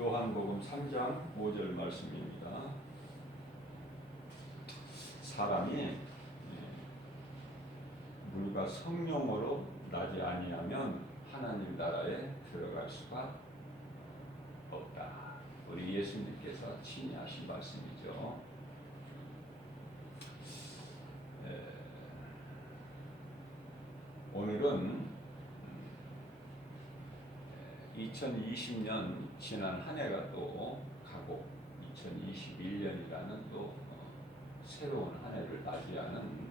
요한복음 3장 5절 말씀입니다. 사람이 물과 성령으로 나지 아니하면 하나님 나라에 들어갈 수가 없다. 우리 예수님께서 친히 하신 말씀이죠. 오늘은 2020년 지난 한 해가 또 가고 2021년이라는 또 새로운 한 해를 맞이하는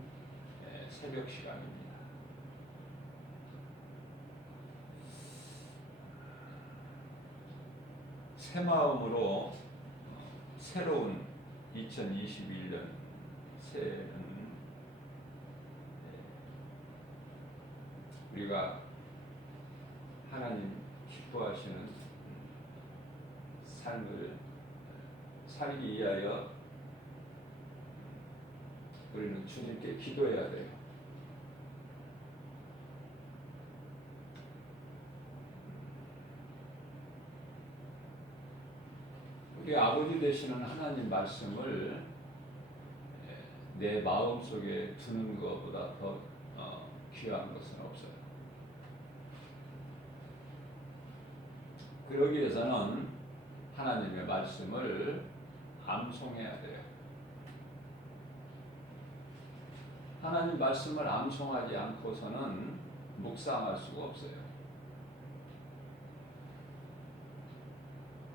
새벽 시간입니다. 새 마음으로 새로운 2021년 새해는 우리가 하나님 기뻐하시는 삶을 살기 위하여 우리는 주님께 기도해야 돼요. 우리 아버지 되시는 하나님 말씀을 내 마음속에 두는 것보다 더 귀한 것은 없어요. 그러기 위해서는 하나님의 말씀을 암송해야 돼요. 하나님 말씀을 암송하지 않고서는 묵상할 수가 없어요.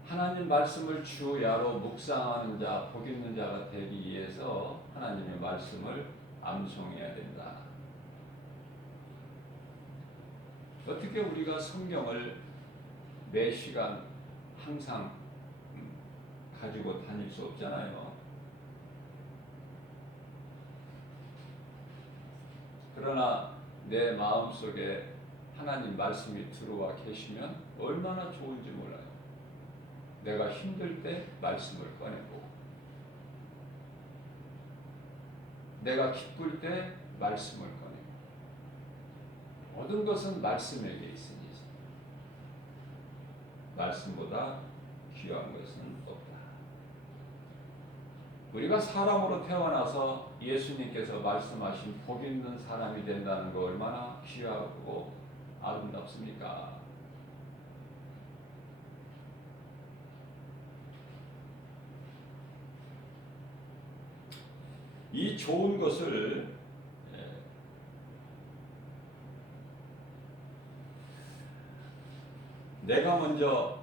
하나님 말씀을 주야로 묵상하는 자, 복 있는 자가 되기 위해서 하나님의 말씀을 암송해야 된다. 어떻게 우리가 성경을 매 시간 항상 가지고 다닐 수 없잖아요. 그러나 내 마음속에 하나님 말씀이 들어와 계시면 얼마나 좋은지 몰라요. 내가 힘들 때 말씀을 꺼내고, 내가 기쁠 때 말씀을 꺼내고, 모든 것은 말씀에게 있으니 말씀보다 귀한 것은 없다. 우리가 사람으로 태어나서 예수님께서 말씀하신 복 있는 사람이 된다는 거 얼마나 귀하고 아름답습니까? 이 좋은 것을 내가 먼저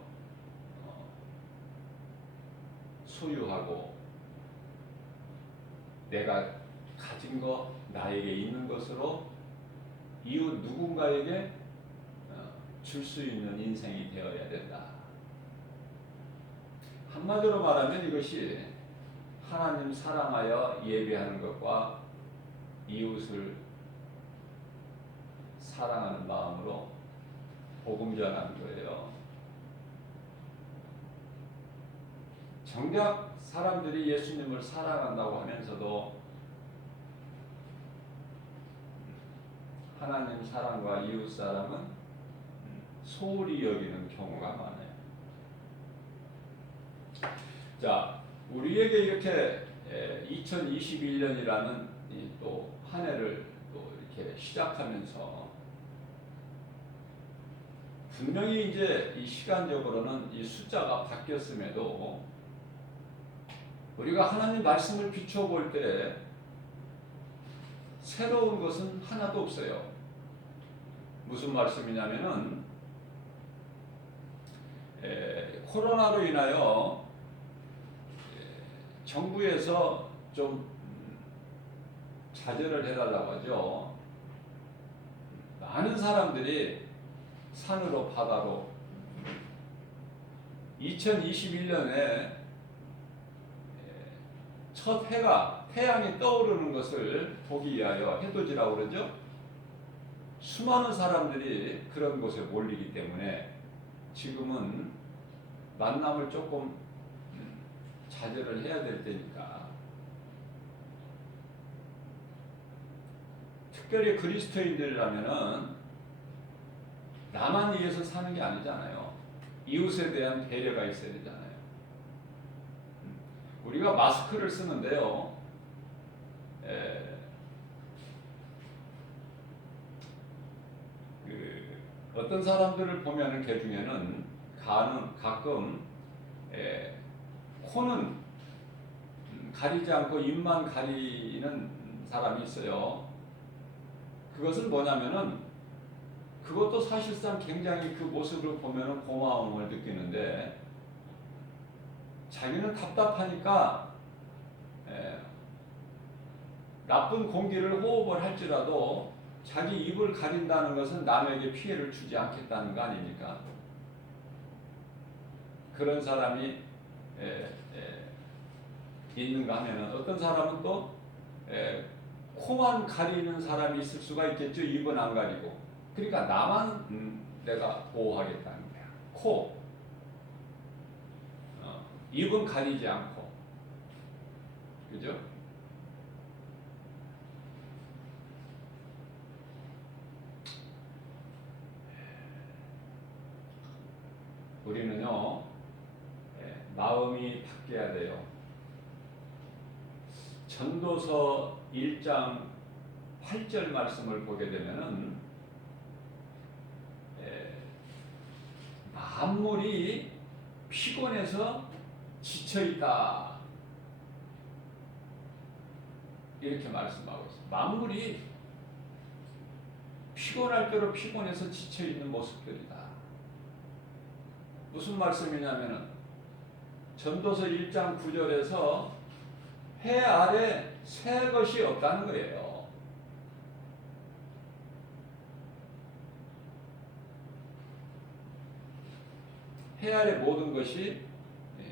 소유하고 내가 가진 것, 나에게 있는 것으로 이웃 누군가에게 줄 수 있는 인생이 되어야 된다. 한마디로 말하면 이것이 하나님 사랑하여 예배하는 것과 이웃을 사랑하는 마음으로 복음 전하는 거예요. 정작 사람들이 예수님을 사랑한다고 하면서도 하나님 사랑과 이웃 사랑은 소홀히 여기는 경우가 많아요. 자, 우리에게 이렇게 2021년이라는 또 한 해를 또 이렇게 시작하면서 분명히 이제 이 시간적으로는 이 숫자가 바뀌었음에도 우리가 하나님 말씀을 비춰볼 때 새로운 것은 하나도 없어요. 무슨 말씀이냐면은 코로나로 인하여 정부에서 좀 자제를 해달라고 하죠. 많은 사람들이 산으로 바다로 2021년에 첫 해가 태양이 떠오르는 것을 보기 위하여 해돋이라고 그러죠. 수많은 사람들이 그런 곳에 몰리기 때문에 지금은 만남을 조금 자제를 해야 될 때니까 특별히 그리스도인들이라면은 나만 위해서 사는 게 아니잖아요. 이웃에 대한 배려가 있어야 되잖아요. 우리가 마스크를 쓰는데요. 어떤 사람들을 보면은 그 중에는 가끔 코는 가리지 않고 입만 가리는 사람이 있어요. 그것은 뭐냐면은 그것도 사실상 굉장히 그 모습을 보면은 고마움을 느끼는데 자기는 답답하니까 나쁜 공기를 호흡을 할지라도 자기 입을 가린다는 것은 남에게 피해를 주지 않겠다는 거 아닙니까? 그런 사람이 있는가 하면은 어떤 사람은 또 코만 가리는 사람이 있을 수가 있겠죠. 입은 안 가리고. 그러니까 나만 내가 보호하겠다는 거야. 코, 입은 가리지 않고, 그죠? 우리는요, 마음이 바뀌어야 돼요. 전도서 1장 8절 말씀을 보게 되면은 만물이 피곤해서 지쳐있다 이렇게 말씀하고 있어요. 만물이 피곤할 대로 피곤해서 지쳐있는 모습들이다. 무슨 말씀이냐면은 전도서 1장 9절에서 해 아래 새 것이 없다는 거예요. 해 아래 모든 것이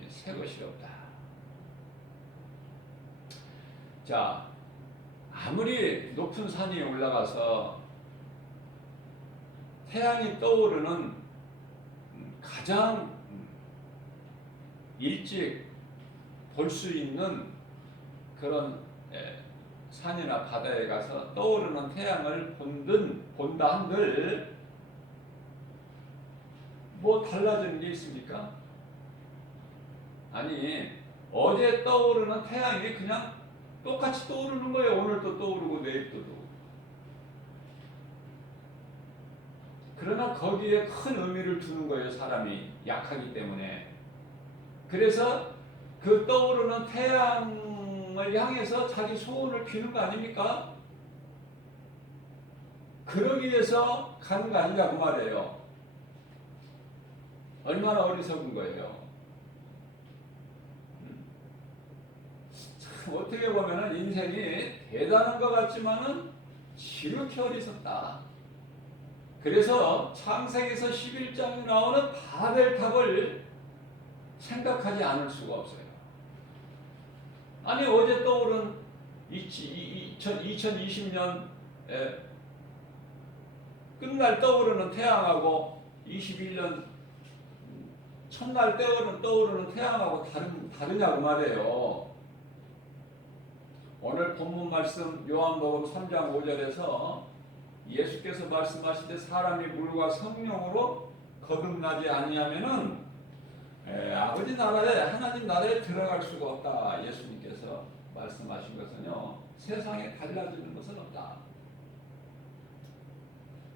새 것이 없다. 자, 아무리 높은 산에 올라가서 태양이 떠오르는 가장 일찍 볼 수 있는 그런 산이나 바다에 가서 떠오르는 태양을 본다 한들 뭐 달라지는 게 있습니까? 아니, 어제 떠오르는 태양이 그냥 똑같이 떠오르는 거예요. 오늘도 떠오르고 내일도 떠오르고. 그러나 거기에 큰 의미를 두는 거예요. 사람이 약하기 때문에. 그래서 그 떠오르는 태양을 향해서 자기 소원을 비는 거 아닙니까? 그러기 위해서 가는 거 아니냐고 말이에요. 얼마나 어리석은 거예요. 참 어떻게 보면 인생이 대단한 것 같지만은 지극히 어리석다. 그래서 창세기에서 11장에 나오는 바벨탑을 생각하지 않을 수가 없어요. 아니 어제 떠오른 2020년 끝날 떠오르는 태양하고 21년 첫날 떠오르는 태양하고 다르냐고 말이에요. 오늘 본문 말씀 요한복음 3장 5절에서 예수께서 말씀하실 때 사람이 물과 성령으로 거듭나지 아니하면은 아버지 나라에 하나님 나라에 들어갈 수가 없다. 예수님께서 말씀하신 것은요. 세상에 달라지는 것은 없다.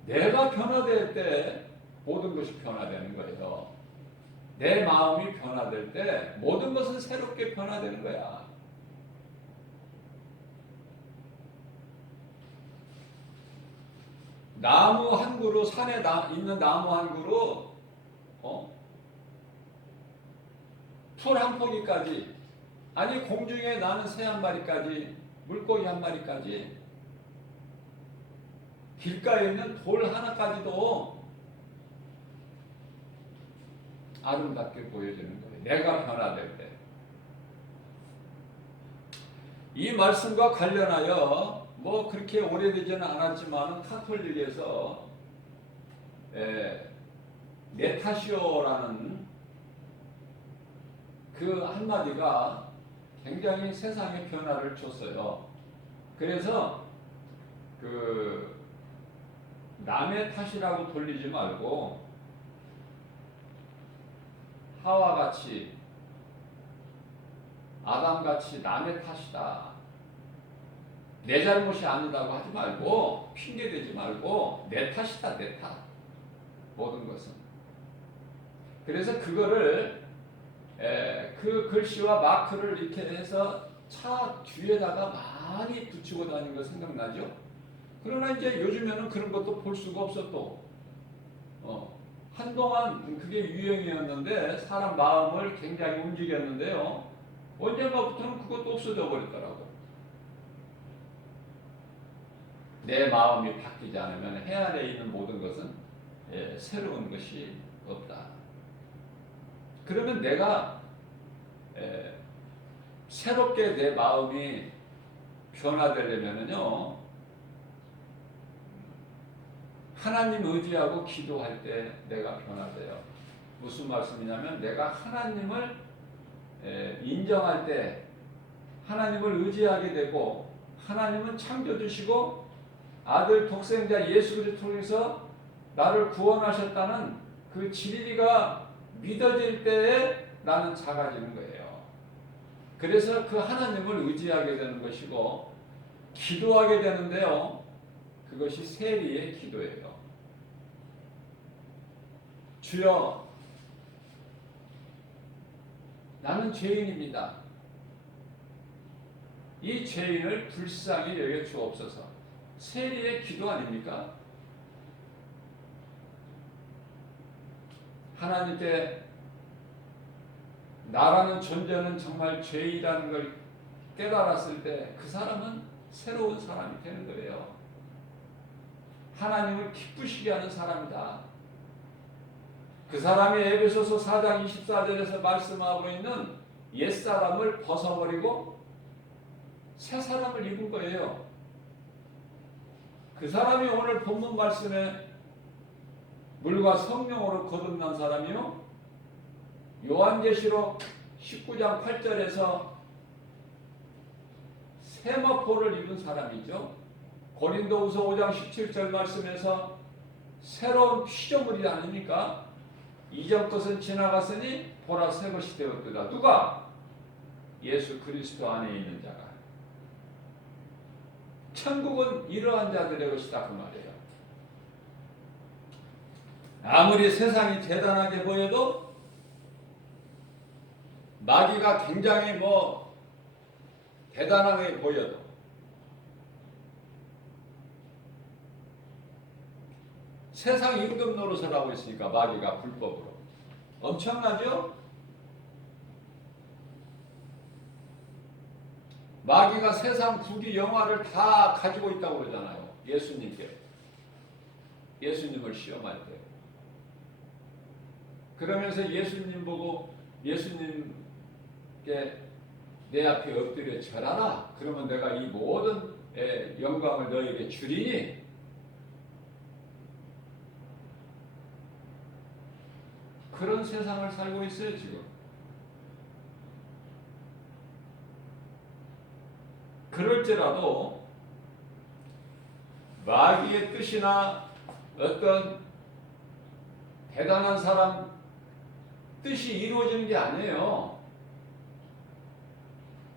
내가 변화될 때 모든 것이 변화되는 거예요. 내 마음이 변화될 때 모든 것은 새롭게 변화되는 거야. 나무 한 그루, 산에 있는 나무 한 그루, 풀 한 포기까지, 아니 공중에 나는 새 한 마리까지, 물고기 한 마리까지, 길가에 있는 돌 하나까지도 아름답게 보여주는 거예요. 내가 변화될 때. 이 말씀과 관련하여 뭐 그렇게 오래되지는 않았지만 카톨릭에서 메타시오라는 그 한마디가 굉장히 세상에 변화를 줬어요. 그래서 그 남의 탓이라고 돌리지 말고 하와같이 아담같이 남의 탓이다. 내 잘못이 아니다고 하지 말고 핑계대지 말고 내 탓이다 내 탓. 모든 것은. 그래서 그거를 그 글씨와 마크를 이렇게 해서 차 뒤에다가 많이 붙이고 다니는 거 생각나죠? 그러나 이제 요즘에는 그런 것도 볼 수가 없어 또. 한동안 그게 유행이었는데 사람 마음을 굉장히 움직였는데요. 언젠가부터는 그것도 없어져 버렸더라고. 내 마음이 바뀌지 않으면 해 안에 있는 모든 것은 새로운 것이 없다. 그러면 내가 새롭게 내 마음이 변화되려면요, 하나님 의지하고 기도할 때 내가 변화돼요. 무슨 말씀이냐면 내가 하나님을 인정할 때 하나님을 의지하게 되고 하나님은 창조주시고 아들 독생자 예수 그리스도를 통해서 나를 구원하셨다는 그 진리가 믿어질 때에 나는 작아지는 거예요. 그래서 그 하나님을 의지하게 되는 것이고 기도하게 되는데요. 그것이 세리의 기도예요. 주여, 나는 죄인입니다. 이 죄인을 불쌍히 여겨 주옵소서. 세리의 기도 아닙니까? 하나님께 나라는 존재는 정말 죄이라는 걸 깨달았을 때 그 사람은 새로운 사람이 되는 거예요. 하나님을 기쁘시게 하는 사람이다. 그 사람이 에베소서 4장 24절에서 말씀하고 있는 옛사람을 벗어버리고 새 사람을 입은 거예요. 그 사람이 오늘 본문 말씀에 물과 성령으로 거듭난 사람이요. 요한계시록 19장 8절에서 세마포를 입은 사람이죠. 고린도후서 5장 17절 말씀에서 새로운 피조물이 아닙니까? 이전 것은 지나갔으니 보라 새 것이 되었도다. 누가? 예수 그리스도 안에 있는 자가. 천국은 이러한 자들의 것이다 그 말이에요. 아무리 세상이 대단하게 보여도 마귀가 굉장히 대단하게 보여도 세상 임금 노릇을 하고 있으니까 마귀가 불법으로 엄청나죠? 마귀가 세상 부귀 영화를 다 가지고 있다고 그러잖아요. 예수님을 시험할 때. 그러면서 예수님 보고 예수님께 내 앞에 엎드려 절하라. 그러면 내가 이 모든 영광을 너에게 주리니. 그런 세상을 살고 있어요 지금. 그럴지라도 마귀의 뜻이나 어떤 대단한 사람 뜻이 이루어지는 게 아니에요.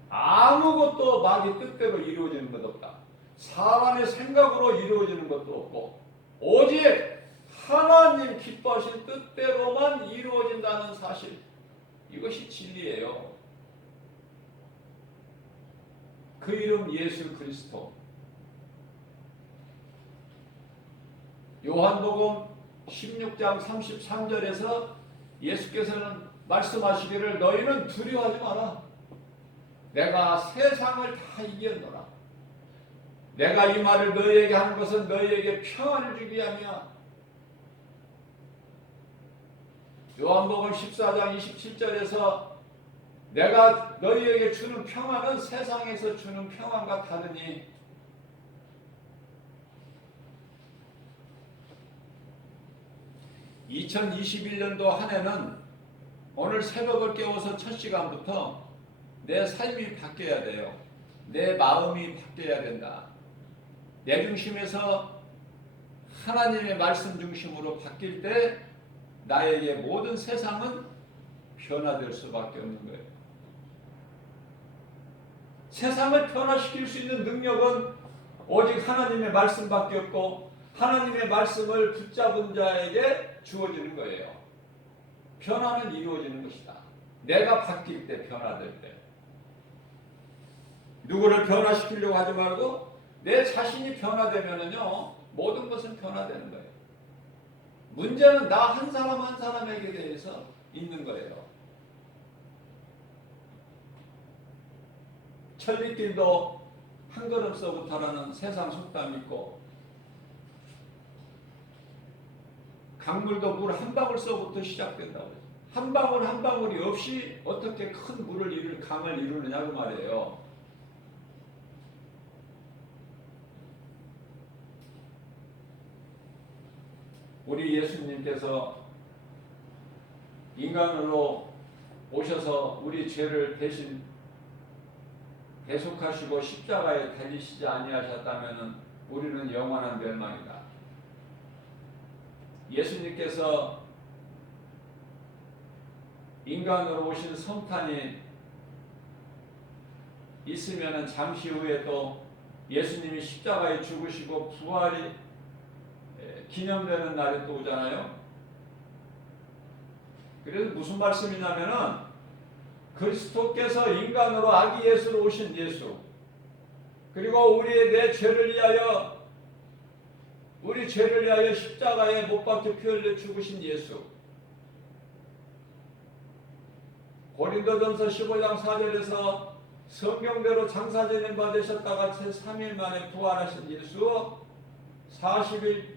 아무것도 마귀 뜻대로 이루어지는 것 없다. 사람의 생각으로 이루어지는 것도 없고 오직 하나님 기뻐하신 뜻대로만 이루어진다는 사실, 이것이 진리예요. 그 이름 예수 그리스도. 요한복음 16장 33절에서 예수께서는 말씀하시기를 너희는 두려워하지 마라. 내가 세상을 다 이겼노라. 내가 이 말을 너희에게 하는 것은 너희에게 평안을 주기 위함이야. 요한복음 14장 27절에서 내가 너희에게 주는 평안은 세상에서 주는 평안과 다르니 2021년도 한 해는 오늘 새벽을 깨워서 첫 시간부터 내 삶이 바뀌어야 돼요. 내 마음이 바뀌어야 된다. 내 중심에서 하나님의 말씀 중심으로 바뀔 때 나에게 모든 세상은 변화될 수밖에 없는 거예요. 세상을 변화시킬 수 있는 능력은 오직 하나님의 말씀밖에 없고 하나님의 말씀을 붙잡은 자에게 주어지는 거예요. 변화는 이루어지는 것이다. 내가 바뀔 때, 변화될 때. 누구를 변화시키려고 하지 말고 내 자신이 변화되면은요, 모든 것은 변화되는 거예요. 문제는 나 한 사람 한 사람에게 대해서 있는 거예요. 천리길도 한 걸음서부터라는 세상 속담이 있고, 강물도 물 한 방울서부터 시작된다고 해요. 한 방울 한 방울이 없이 어떻게 큰 물을 강을 이루느냐고 말이에요. 우리 예수님께서 인간으로 오셔서 우리 죄를 대신 대속하시고 십자가에 달리시지 아니하셨다면 우리는 영원한 멸망이다. 예수님께서 인간으로 오신 성탄이 있으면 잠시 후에 또 예수님이 십자가에 죽으시고 부활이 기념되는 날이 또 오잖아요. 그래서 무슨 말씀이냐면은 그리스도께서 인간으로 아기 예수로 오신 예수, 그리고 내 죄를 위하여 우리 죄를 위하여 십자가에 못 박혀 피 흘려 죽으신 예수. 고린도전서 15장 4절에서 성경대로 장사 지낸 바 되셨다가 제 3일 만에 부활하신 예수, 40일째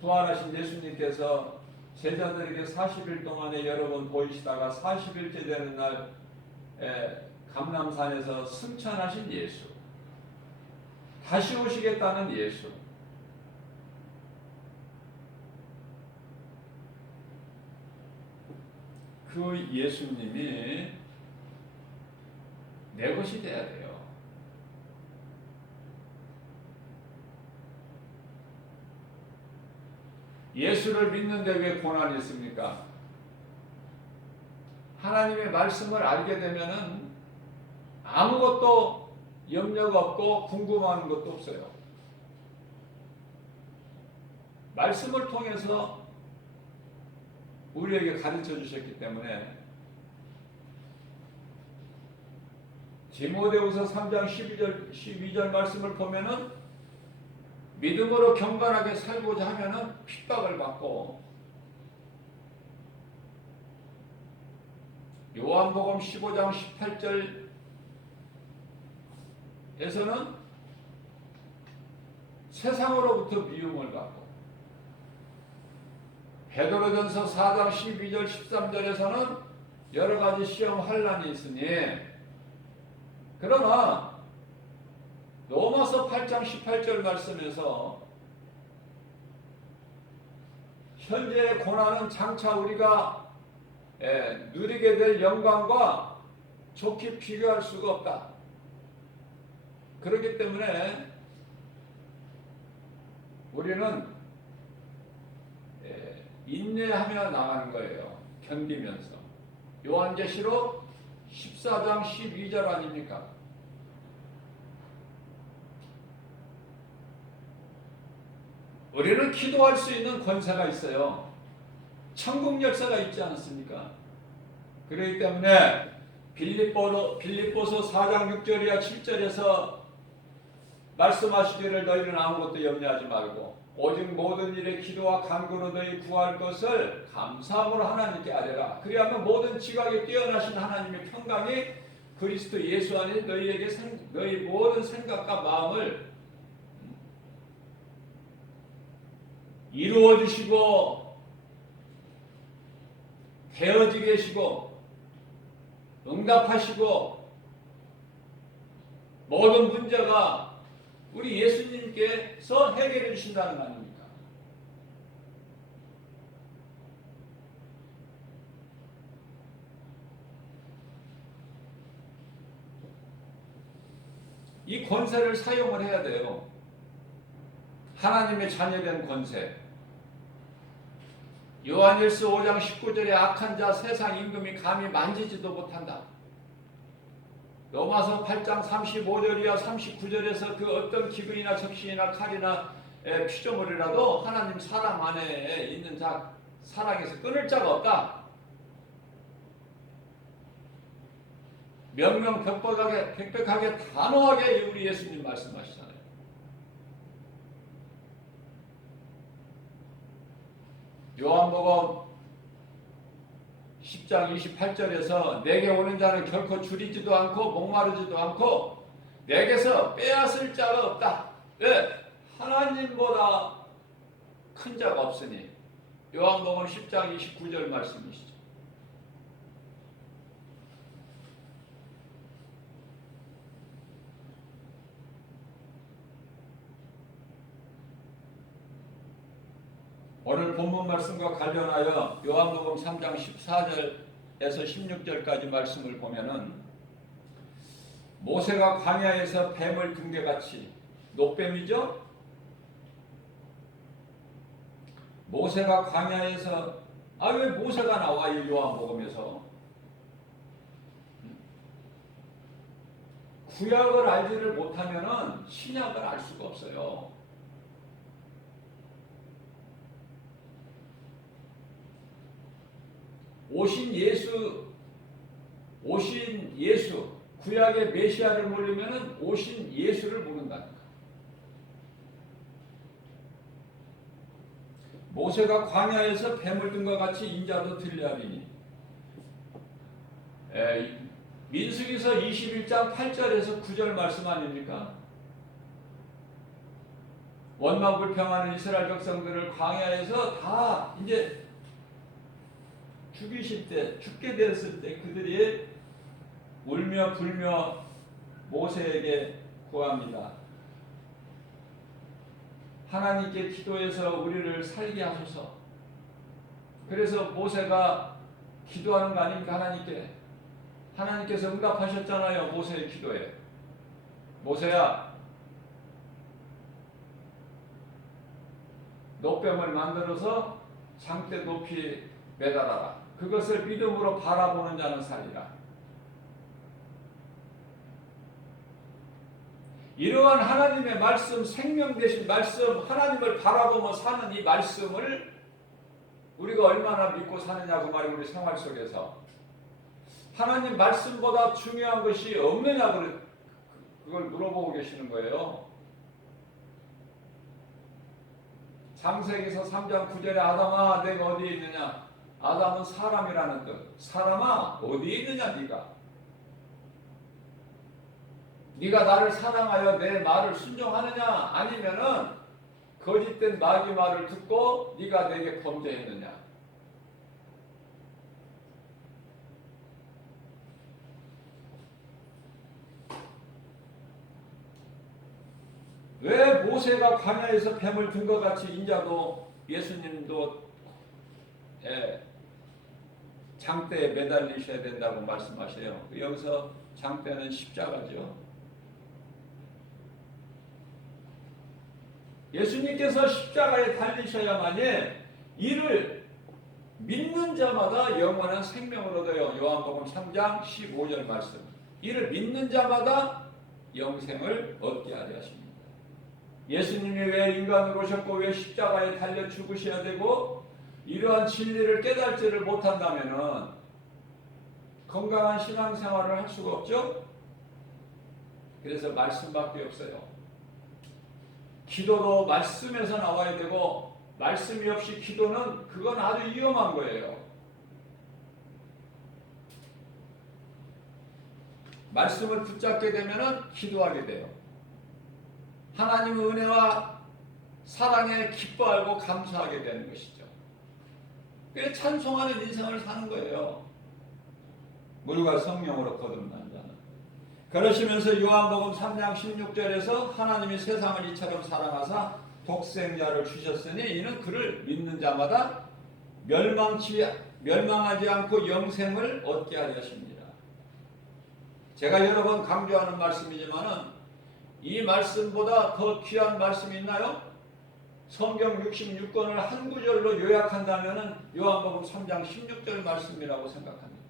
부활하신 예수님께서 제자들에게 40일 동안에 여러 번 보이시다가 40일째 되는 날 감람산에서 승천하신 예수, 다시 오시겠다는 예수. 그 예수님이 내 것이 돼야 돼요. 예수를 믿는데 왜 고난이 있습니까? 하나님의 말씀을 알게 되면은 아무것도 염려가 없고 궁금한 것도 없어요. 말씀을 통해서 우리에게 가르쳐 주셨기 때문에 디모데후서 3장 12절 말씀을 보면은 믿음으로 경건하게 살고자 하면은 핍박을 받고, 요한복음 15장 18절에서는 세상으로부터 미움을 받고, 베드로전서 4장 12절 13절에서는 여러 가지 시험 환난이 있으니, 그러나 로마서 8장 18절 말씀에서 현재의 고난은 장차 우리가 누리게 될 영광과 좋게 비교할 수가 없다. 그렇기 때문에 우리는 인내하며 나가는 거예요. 견디면서. 요한계시록 14장 12절 아닙니까? 우리는 기도할 수 있는 권세가 있어요. 천국 역사가 있지 않습니까? 그렇기 때문에 빌립보서 4장 6절이야 7절에서 말씀하시기를 너희는 아무것도 염려하지 말고 오직 모든 일에 기도와 간구로 너희 구할 것을 감사함으로 하나님께 아뢰라. 그리하면 모든 지각에 뛰어나신 하나님의 평강이 그리스도 예수 안에 너희에게 너희 모든 생각과 마음을 이루어 주시고 되어지게 하시고 응답하시고 모든 문제가 우리 예수님께서 해결해 주신다는 거 아닙니까? 이 권세를 사용을 해야 돼요. 하나님의 자녀된 권세. 요한일서 5장 19절에 악한 자 세상 임금이 감히 만지지도 못한다. 로마서 8장 35절이야 39절에서 그 어떤 기근이나 적신이나 칼이나 피조물이라도 하나님 사랑 안에 있는 자 사랑에서 끊을 자가 없다. 명명백백하게 단호하게 우리 예수님 말씀하시잖아요. 요한복음 10장 28절에서 내게 오는 자는 결코 줄이지도 않고 목마르지도 않고 내게서 빼앗을 자가 없다. 왜? 하나님보다 큰 자가 없으니. 요한복음 10장 29절 말씀이시죠. 오늘 본문 말씀과 관련하여 요한복음 3장 14절에서 16절까지 말씀을 보면은 모세가 광야에서 뱀을 든 게 같이 녹뱀이죠? 모세가 광야에서 왜 모세가 나와 이 요한복음에서? 구약을 알지를 못하면은 신약을 알 수가 없어요. 오신 예수, 구약의 메시아를 모르면은 오신 예수를 모른다니까. 모세가 광야에서 뱀을 든 것 같이 인자도 들려하리니. 민수기서 21장 8절에서 9절 말씀 아닙니까? 원망불평하는 이스라엘 백성들을 광야에서 다 이제 죽이실 때, 죽게 되었을 때 그들이 울며 불며 모세에게 구합니다. 하나님께 기도해서 우리를 살게 하소서. 그래서 모세가 기도하는 거 아닙니까? 하나님께. 하나님께서 응답하셨잖아요. 모세의 기도에. 모세야, 녹뱀을 만들어서 장대 높이 매달아라. 그것을 믿음으로 바라보는 자는 살리라. 이러한 하나님의 말씀, 생명 되신 말씀, 하나님을 바라보며 사는 이 말씀을 우리가 얼마나 믿고 사느냐 그 말이 우리 생활 속에서. 하나님 말씀보다 중요한 것이 없느냐 그걸 물어보고 계시는 거예요. 창세기서 3장 9절에 아담아 내가 어디에 있느냐. 아담은 사람이라는 뜻. 사람아 어디에 있느냐 네가 나를 사랑하여 내 말을 순종하느냐 아니면은 거짓된 마귀 말을 듣고 네가 내게 범죄했느냐. 왜 모세가 광야에서 뱀을 든 것 같이 인자도 예수님도 장대에 매달리셔야 된다고 말씀하세요. 여기서 장대는 십자가죠. 예수님께서 십자가에 달리셔야만이 이를 믿는 자마다 영원한 생명을 얻어요. 요한복음 3장 15절 말씀. 이를 믿는 자마다 영생을 얻게 하려 하십니다. 예수님이 왜 인간으로 오셨고 왜 십자가에 달려 죽으셔야 되고 이러한 진리를 깨달지를 못한다면은 건강한 신앙생활을 할 수가 없죠. 그래서 말씀밖에 없어요. 기도도 말씀에서 나와야 되고 말씀이 없이 기도는 그건 아주 위험한 거예요. 말씀을 붙잡게 되면은 기도하게 돼요. 하나님의 은혜와 사랑에 기뻐하고 감사하게 되는 것이죠. 그래서 찬송하는 인생을 사는 거예요. 물과 성령으로 거듭난 자는. 그러시면서 요한복음 3장 16절에서 하나님이 세상을 이처럼 사랑하사 독생자를 주셨으니 이는 그를 믿는 자마다 멸망하지 않고 영생을 얻게 하려 하십니다. 제가 여러 번 강조하는 말씀이지만은 이 말씀보다 더 귀한 말씀이 있나요? 성경 66권을 한 구절로 요약한다면 요한복음 3장 16절 말씀이라고 생각합니다.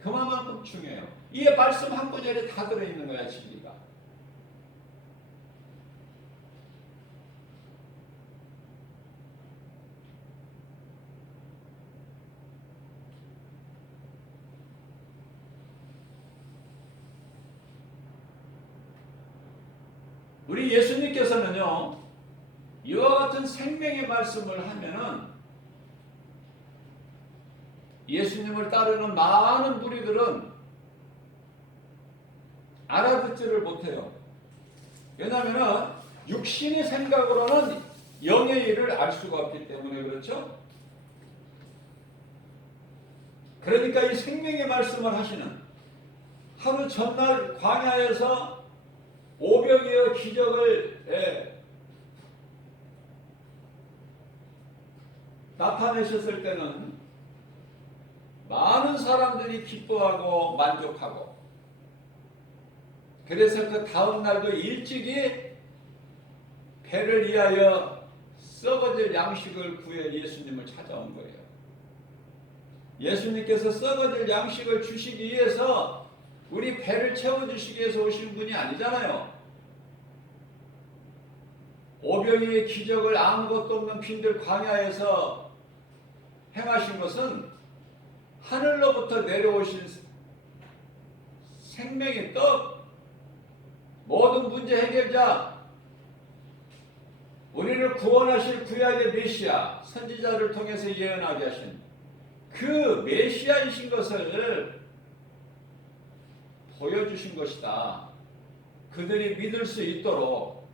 그만큼 중요해요. 이 말씀 한 구절에 다 들어있는 거야, 진리가. 우리 예수님께서는요, 이와 같은 생명의 말씀을 하면은 예수님을 따르는 많은 무리들은 알아듣지를 못해요. 왜냐하면 육신의 생각으로는 영의 일을 알 수가 없기 때문에 그렇죠. 그러니까 이 생명의 말씀을 하시는 하루 전날 광야에서 오병이어 기적을 나타내셨을 때는 많은 사람들이 기뻐하고 만족하고, 그래서 그 다음 날도 일찍이 배를 위하여 썩어질 양식을 구해 예수님을 찾아온 거예요. 예수님께서 썩어질 양식을 주시기 위해서 우리 배를 채워주시기 위해서 오신 분이 아니잖아요. 오병이의 기적을 아무것도 없는 빈들 광야에서 행하신 것은 하늘로부터 내려오신 생명의 떡, 모든 문제 해결자, 우리를 구원하실 구약의 메시아, 선지자를 통해서 예언하게 하신 그 메시아이신 것을 보여주신 것이다. 그들이 믿을 수 있도록.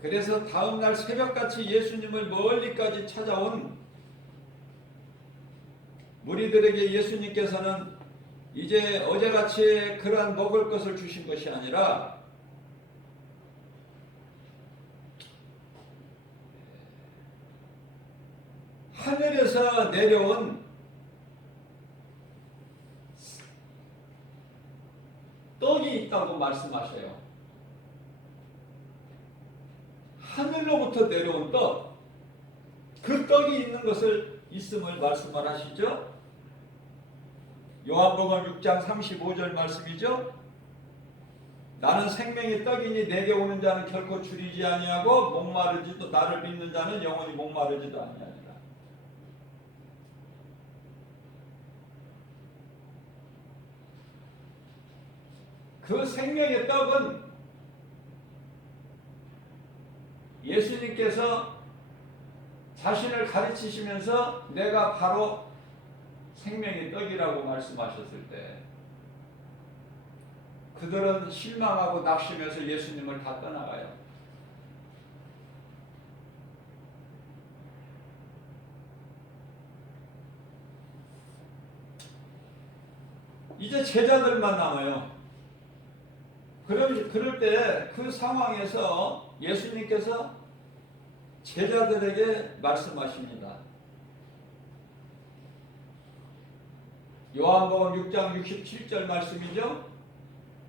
그래서 다음날 새벽같이 예수님을 멀리까지 찾아온 무리들에게 예수님께서는 이제 어제같이 그러한 먹을 것을 주신 것이 아니라 하늘에서 내려온 떡이 있다고 말씀하셔요. 하늘로부터 내려온 떡, 그 떡이 있는 것을 있음을 말씀을 하시죠. 요한복음 6장 35절 말씀이죠. 나는 생명의 떡이니 내게 오는 자는 결코 줄이지 아니하고 목마르지도, 나를 믿는 자는 영원히 목마르지도 아니하니라. 그 생명의 떡은 예수님께서 자신을 가르치시면서 내가 바로 생명의 떡이라고 말씀하셨을 때 그들은 실망하고 낙심해서 예수님을 다 떠나가요. 이제 제자들만 남아요. 그럴 때 그 상황에서 예수님께서 제자들에게 말씀하십니다. 요한복음 6장 67절 말씀이죠.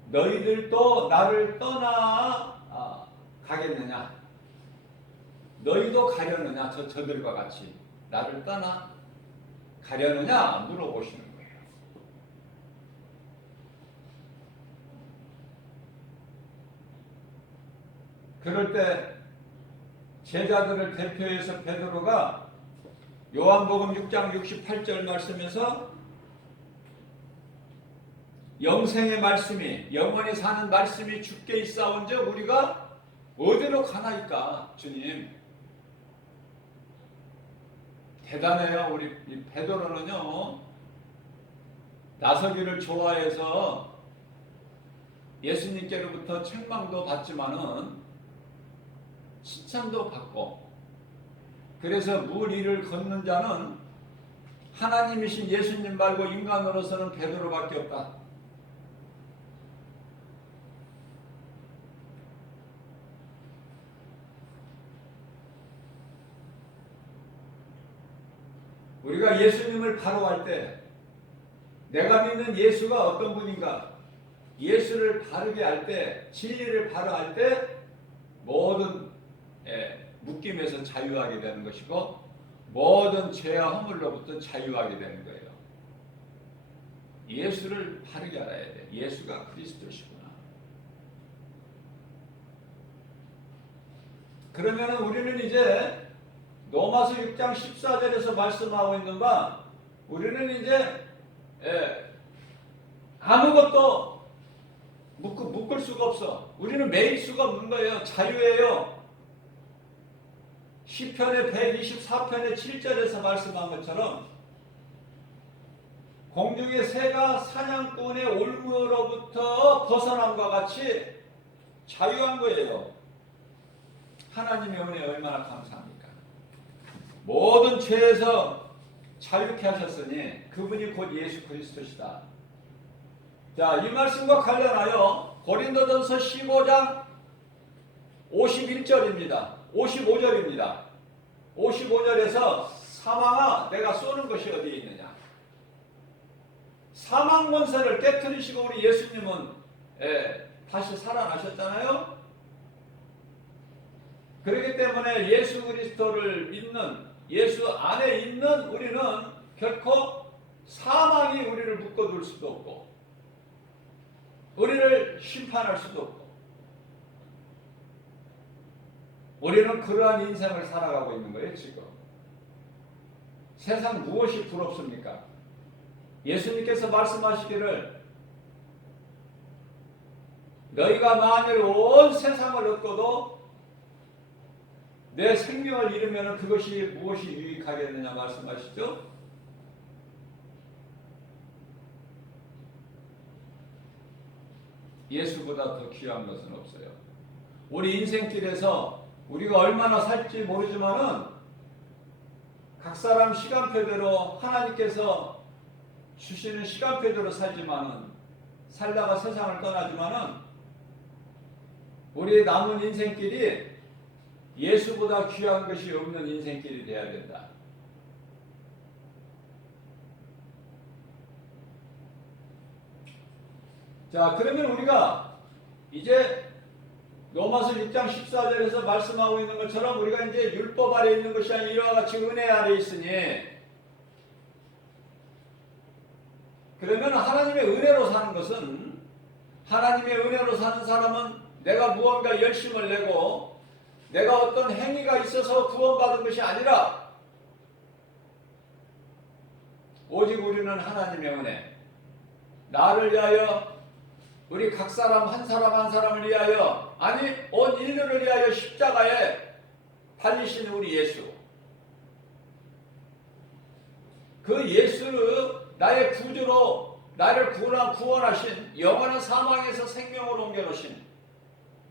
너희들도 나를 떠나 가겠느냐? 너희도 가려느냐? 저들과 같이 나를 떠나 가려느냐? 물어보시는 거예요. 그럴 때 제자들을 대표해서 베드로가 요한복음 6장 68절 말씀에서 영생의 말씀이, 영원히 사는 말씀이 주께 있사온즉 우리가 어디로 가나이까? 주님, 대단해요. 우리 베드로는요, 나서기를 좋아해서 예수님께로부터 책망도 받지만은 칭찬도 받고, 그래서 물 위를 걷는 자는 하나님이신 예수님 말고 인간으로서는 베드로밖에 없다. 우리가 예수님을 바로 할 때, 내가 믿는 예수가 어떤 분인가, 예수를 바르게 할 때, 진리를 바로 할 때 모든 묶임에서 자유하게 되는 것이고 모든 죄와 허물로부터 자유하게 되는 거예요. 예수를 바르게 알아야 돼. 예수가 그리스도시구나. 그러면 우리는 이제 로마서 6장 14절에서 말씀하고 있는 바 우리는 이제 아무것도 묶을 수가 없어. 우리는 매일 수가 없는 거예요. 자유예요. 시편의 124편의 7절에서 말씀한 것처럼 공중의 새가 사냥꾼의 올무로부터 벗어남과 같이 자유한 거예요. 하나님의 은혜 얼마나 감사합니까? 모든 죄에서 자유케 하셨으니 그분이 곧 예수 그리스도시다. 자, 이 말씀과 관련하여 고린도전서 15장 51절입니다. 55절입니다. 55절에서 사망아 내가 쏘는 것이 어디에 있느냐. 사망 권세를 깨뜨리시고 우리 예수님은 다시 살아나셨잖아요. 그렇기 때문에 예수 그리스도를 믿는 예수 안에 있는 우리는 결코 사망이 우리를 묶어둘 수도 없고 우리를 심판할 수도 없고 우리는 그러한 인생을 살아가고 있는 거예요. 지금 세상 무엇이 부럽습니까? 예수님께서 말씀하시기를 너희가 만일 온 세상을 얻고도 내 생명을 잃으면 그것이 무엇이 유익하겠느냐 말씀하시죠? 예수보다 더 귀한 것은 없어요. 우리 인생길에서 우리가 얼마나 살지 모르지만은 각 사람 시간표대로 하나님께서 주시는 시간표대로 살지만은 살다가 세상을 떠나지만은 우리의 남은 인생길이 예수보다 귀한 것이 없는 인생길이 되어야 된다. 자, 그러면 우리가 이제 로마서 6장 14절에서 말씀하고 있는 것처럼 우리가 이제 율법 아래 있는 것이 아니라 이와 같이 은혜 아래 있으니 그러면 하나님의 은혜로 사는 것은 하나님의 은혜로 사는 사람은 내가 무언가 열심을 내고 내가 어떤 행위가 있어서 구원받은 것이 아니라 오직 우리는 하나님의 은혜 나를 위하여 우리 각 사람 한 사람을 위하여 아니 온 인류를 위하여 십자가에 달리신 우리 예수 그 예수를 나의 구주로 나를 구원하신 영원한 사망에서 생명으로 옮겨놓으신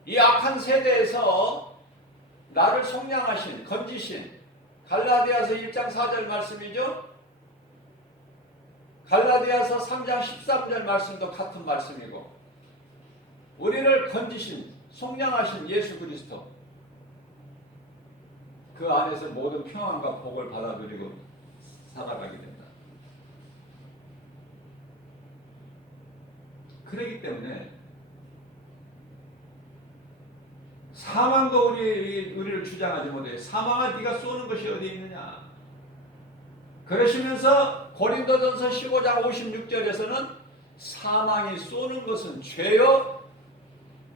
이 악한 세대에서 나를 속량하신 건지신 갈라디아서 1장 4절 말씀이죠. 갈라디아서 3장 13절 말씀도 같은 말씀이고 우리를 건지신 속량하신 예수 그리스도 그 안에서 모든 평안과 복을 받아들이고 살아가게 된다. 그렇기 때문에 사망도 우리를 주장하지 못해. 사망아 네가 쏘는 것이 어디 있느냐. 그러시면서 고린도전서 15장 56절에서는 사망이 쏘는 것은 죄요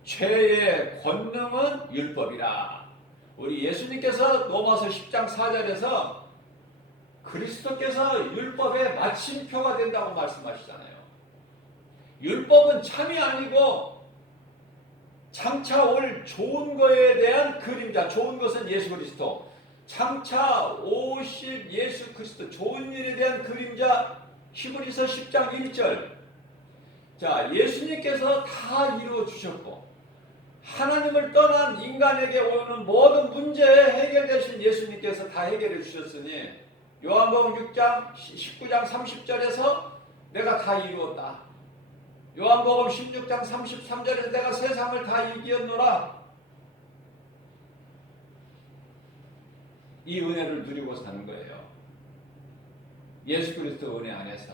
죄의 권능은 율법이라. 우리 예수님께서 로마서 10장 4절에서 그리스도께서 율법의 마침표가 된다고 말씀하시잖아요. 율법은 참이 아니고 장차 올 좋은 거에 대한 그림자. 좋은 것은 예수 그리스도. 장차 오실 예수 그리스도 좋은 일에 대한 그림자. 히브리서 10장 1절. 자, 예수님께서 다 이루어 주셨고 하나님을 떠난 인간에게 오는 모든 문제에 해결되신 예수님께서 다 해결해 주셨으니 요한복음 6장 19장 30절에서 내가 다 이루었다. 요한복음 16장 33절에서 내가 세상을 다 이기었노라. 이 은혜를 누리고 사는 거예요. 예수 그리스도 은혜 안에서.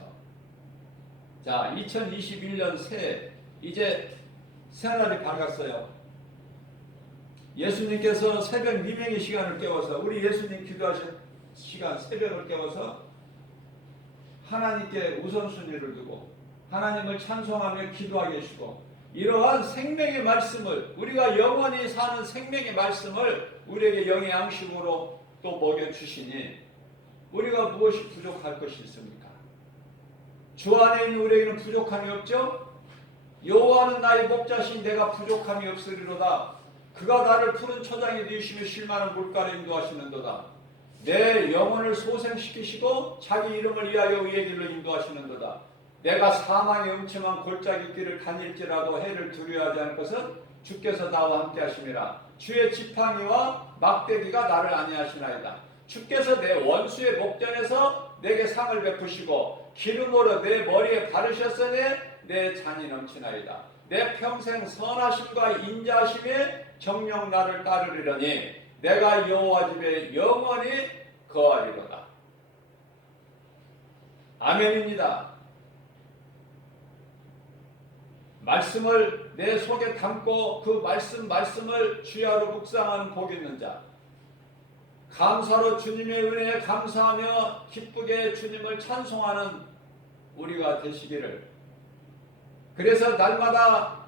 자, 2021년 이제 새날이 밝았어요. 예수님께서 새벽 미명의 시간을 깨워서 우리 예수님 기도하신 시간 새벽을 깨워서 하나님께 우선순위를 두고 하나님을 찬송하며 기도하게 해주고 이러한 생명의 말씀을 우리가 영원히 사는 생명의 말씀을 우리에게 영의 양식으로 또 먹여주시니 우리가 무엇이 부족할 것이 있습니까? 주 안에 있는 우리에게는 부족함이 없죠? 여호와는 나의 목자신 내가 부족함이 없으리로다. 그가 나를 푸른 초장에 누이시며 쉴만한 물가로 인도하시는도다. 내 영혼을 소생시키시고 자기 이름을 위하여 의의 길로 인도하시는도다. 내가 사망의 음침한 골짜기 길을 다닐지라도 해를 두려워하지 않을 것은 주께서 나와 함께 하심이라. 주의 지팡이와 막대기가 나를 안위하시나이다. 주께서 내 원수의 목전에서 내게 상을 베푸시고 기름으로 내 머리에 바르셨으니 내 잔이 넘치나이다. 내 평생 선하심과 인자하심에 정녕 나를 따르리려니 내가 여호와 집에 영원히 거하리로다. 아멘입니다. 말씀을 내 속에 담고 그 말씀을 주야로 묵상하는 복 있는 자, 감사로 주님의 은혜에 감사하며 기쁘게 주님을 찬송하는 우리가 되시기를. 그래서 날마다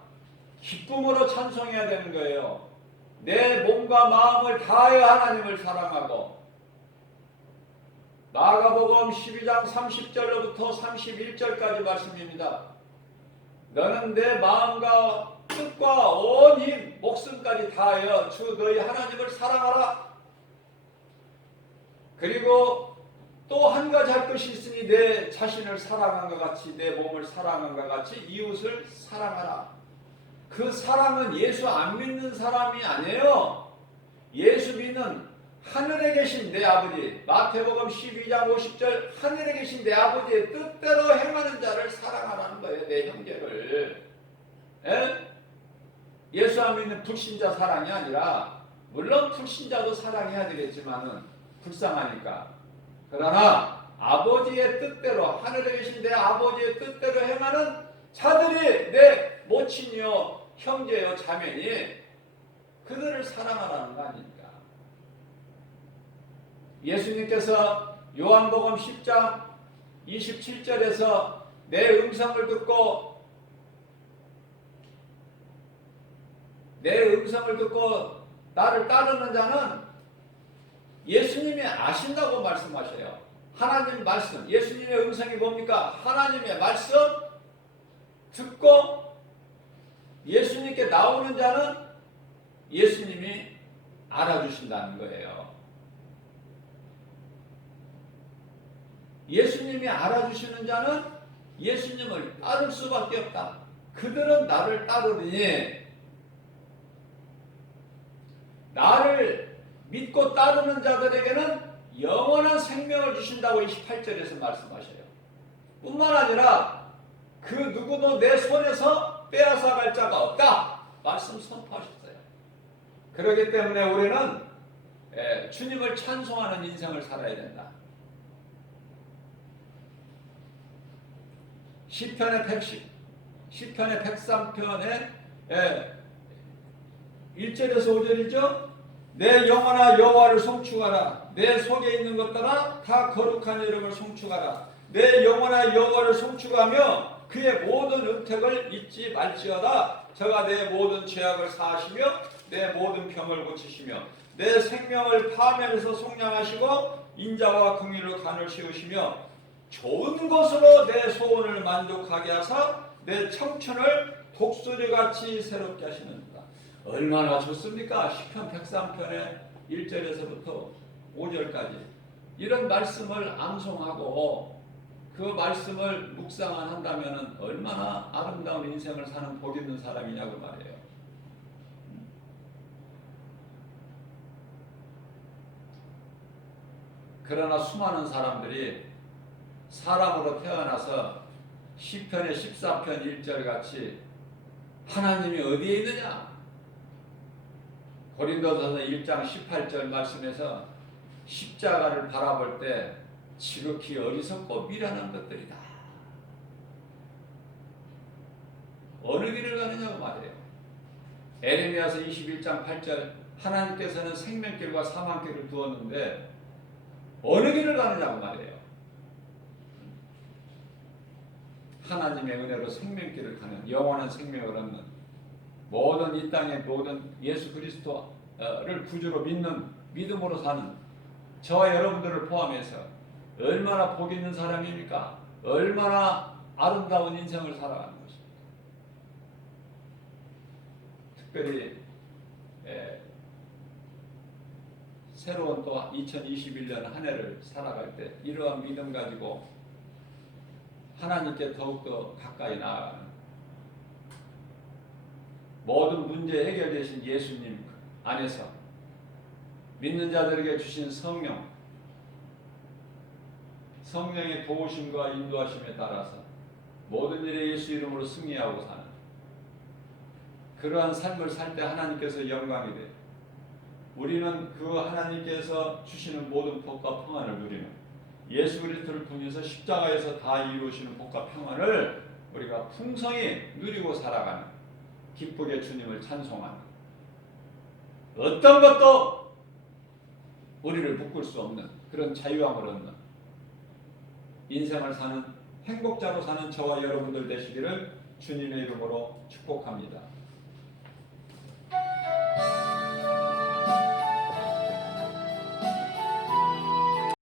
기쁨으로 찬송해야 되는 거예요. 내 몸과 마음을 다하여 하나님을 사랑하고. 마가복음 12장 30절로부터 31절까지 말씀입니다. 너는 내 마음과 뜻과 온 힘, 목숨까지 다하여 주 너희 하나님을 사랑하라. 그리고 또 한 가지 할 것이 있으니 내 자신을 사랑한 것 같이 내 몸을 사랑한 것 같이 이웃을 사랑하라. 그 사랑은 예수 안 믿는 사람이 아니에요. 예수 믿는 하늘에 계신 내 아버지, 마태복음 12장 50절 하늘에 계신 내 아버지의 뜻대로 행하는 자를 사랑하라는 거예요. 내 형제를. 예수 안 믿는 불신자 사랑이 아니라, 물론 불신자도 사랑해야 되겠지만은 불쌍하니까. 그러나 아버지의 뜻대로, 하늘에 계신 내 아버지의 뜻대로 행하는 자들이 내 모친이요 형제요 자매니 그들을 사랑하라는 거 아닙니까? 예수님께서 요한복음 10장 27절에서 내 음성을 듣고 나를 따르는 자는 예수님이 아신다고 말씀하셔요. 하나님 말씀, 예수님의 음성이 뭡니까? 하나님의 말씀 듣고 예수님께 나오는 자는 예수님이 알아주신다는 거예요. 예수님이 알아주시는 자는 예수님을 따를 수밖에 없다. 그들은 나를 따르니 나를 믿고 따르는 자들에게는 영원한 생명을 주신다고 28절에서 말씀하셔요. 뿐만 아니라 그 누구도 내 손에서 빼앗아갈 자가 없다. 말씀 선포하셨어요. 그렇기 때문에 우리는 주님을 찬송하는 인생을 살아야 된다. 시편의 103편에 1절에서 5절이죠. 내 영혼아 여호와를 송축하라. 내 속에 있는 것들아 다 거룩한 이름을 송축하라. 내 영혼아 여호와를 송축하며 그의 모든 은택을 잊지 말지어다. 저가 내 모든 죄악을 사하시며 내 모든 병을 고치시며 내 생명을 파멸에서 속량하시고 인자와 긍휼로 간을 씌우시며 좋은 것으로 내 소원을 만족하게 하사 내 청춘을 독수리같이 새롭게 하시는도다. 얼마나 좋습니까? 시편 103편의 1절에서부터 5절까지 이런 말씀을 암송하고 그 말씀을 묵상만 한다면 얼마나 아름다운 인생을 사는 복 있는 사람이냐고 말해요. 그러나 수많은 사람들이 사람으로 태어나서 시편의 14편 1절 같이 하나님이 어디에 있느냐? 고린도전서 1장 18절 말씀에서 십자가를 바라볼 때 지극히 어리석고 미련한 것들이다. 어느 길을 가느냐고 말해요. 에레미야서 21장 8절 하나님께서는 생명길과 사망길을 두었는데 어느 길을 가느냐고 말이에요. 하나님의 은혜로 생명길을 가는 영원한 생명을 얻는 모든 이 땅의 모든 예수 그리스도를 구주로 믿는 믿음으로 사는 저와 여러분들을 포함해서 얼마나 복 있는 사람입니까? 얼마나 아름다운 인생을 살아가는 것입니다. 특별히 새로운 또 2021년 한 해를 살아갈 때 이러한 믿음 가지고 하나님께 더욱더 가까이 나아가는 모든 문제 해결되신 예수님 안에서 믿는 자들에게 주신 성령의 도우심과 인도하심에 따라서 모든 일에 예수 이름으로 승리하고 사는 그러한 삶을 살 때 하나님께서 영광이 돼요. 우리는 그 하나님께서 주시는 모든 복과 평안을 누리는 예수 그리스도를 통해서 십자가에서 다 이루시는 복과 평안을 우리가 풍성히 누리고 살아가는 기쁘게 주님을 찬송하는 어떤 것도 우리를 묶을 수 없는 그런 자유함을 얻는 인생을 사는 행복자로 사는 저와 여러분들 되시기를 주님의 이름으로 축복합니다.